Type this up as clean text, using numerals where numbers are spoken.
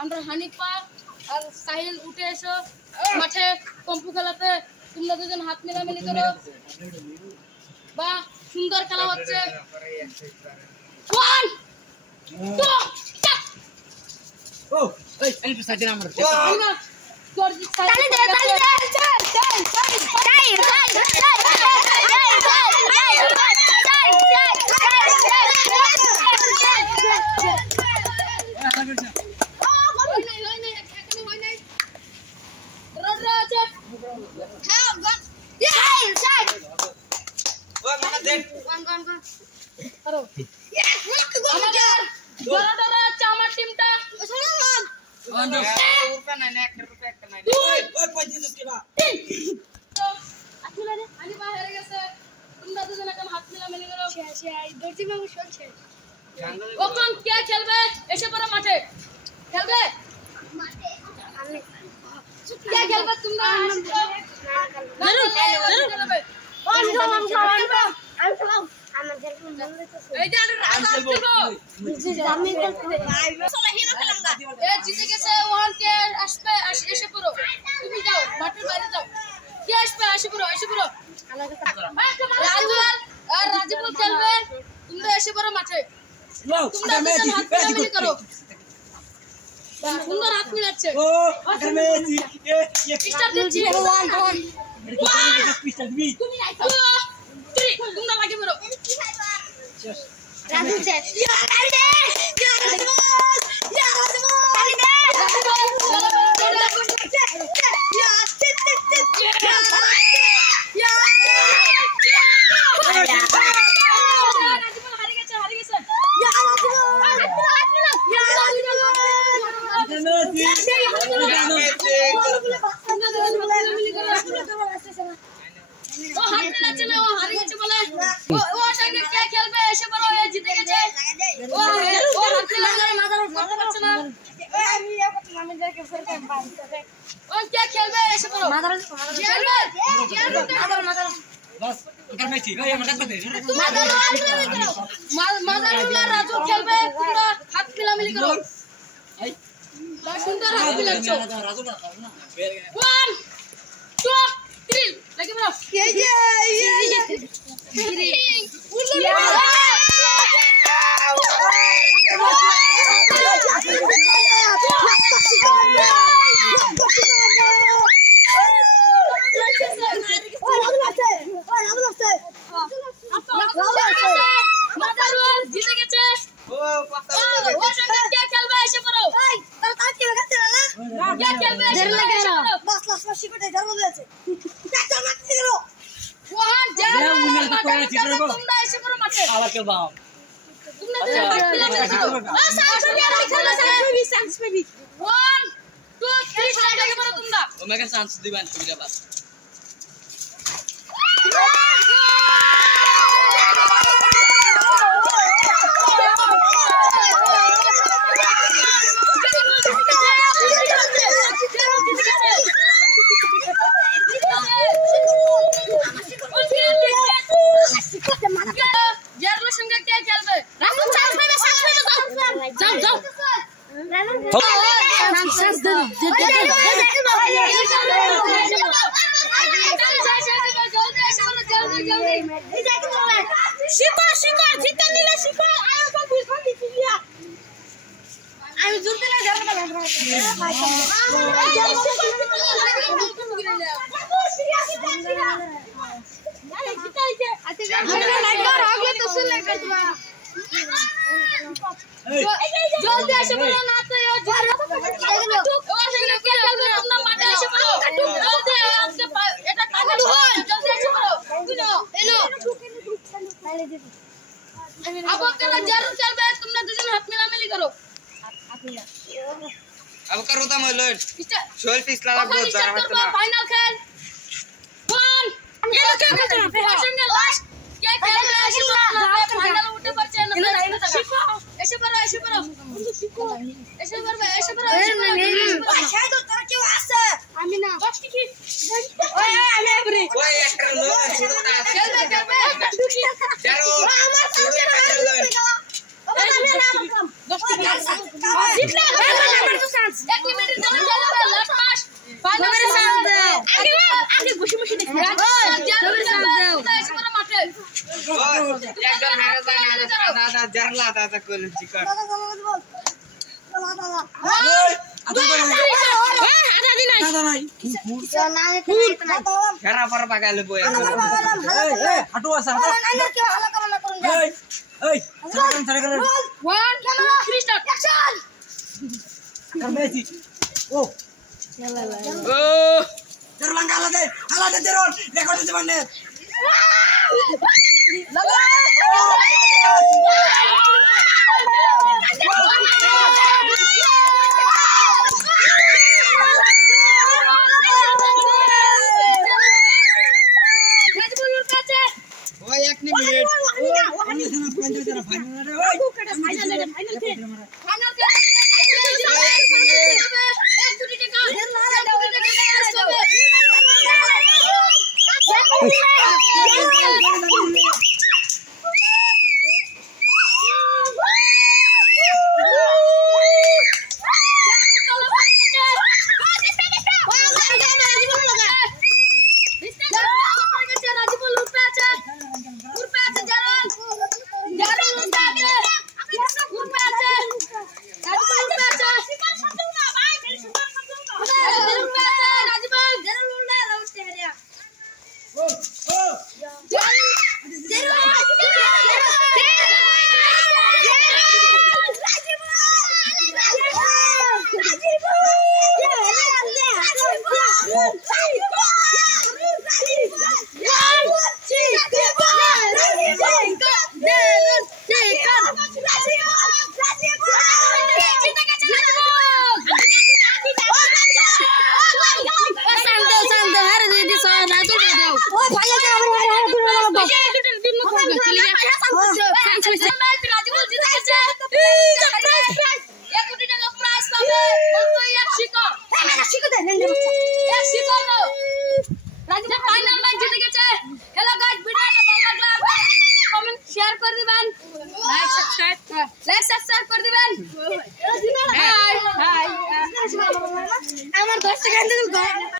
আমরা হানিফা আর সাহিল উঠে এসো মাঠে কম্পু খেলাতে। তোমরা দুজন হাত মেলামেলি করো। বা সুন্দর খেলা হচ্ছে। 1 2 ও এই আনি তো সাইডে আমার গর্জিত সাইল আমার টিমটা কখন কে খেলবে? এসে পড়ো মাঠে। খেলবে কে খেলবে? তোমরা জিতে গেছে ওয়ানকে আসবে। এসে পড়ো, তুমি যাও মাঠের বাইরে যাও। কে আসবে? এসে পড়ো, এসে পড়ো। রাজু আর রাজীবুল খেলবে। তোমরা এসে পড়ো মাঠে। তোমরা দুজন হাত মিলামিলি করো। সুন্দর হাত মিলাচ্ছে। স্টার্ট দিচ্ছি। তোমরা লাগে পড়ো। রাজু শেষ। রাজু খেলবে। তোমরা হাত মিলামিলি করো। সুন্দর হাত মিলাচ্ছ। 1 2 3 লাগি বলো। জিতে গেছে। अब करो तो मलोन शोल पिछला बहुत जरा मत ना फाइनल खेल 1 ये लोग क्या कर रहे हैं फैशन में लास्ट क्या खेल रहे हैं फाइनल उठे बच्चे ना ऐसे करो ऐसे करो ऐसे करो ऐसे करो शायद उतर के वास्ते আমি না 10 টিকিট ওই আমি এবারে ওই একটা লোক ছোট না খেলবে যারো আমার সামনে হার বাবা আমি না 10 টিকিট জিতলে আমার তো চান্স 1 মিনিট চলে যাবে লাস্ট মাস ফাইনাল চান্স আগে বসে বসে দেখি জলদি চান্স দাও এসে পড়ো মাঠে একজন হারে যায় না দাদা জারলা দাদা কইল চিকর খেরা পর বাগালে বই হাঁটু আছে এই সাড়ে করে 1 ক্যামেরা 3 স্টার্ট অ্যাকশন মেসি ও ও জরলাং আলাদা জরল রেকর্ড দিতে পারনে ওই 1 মিনিট ফাইনাল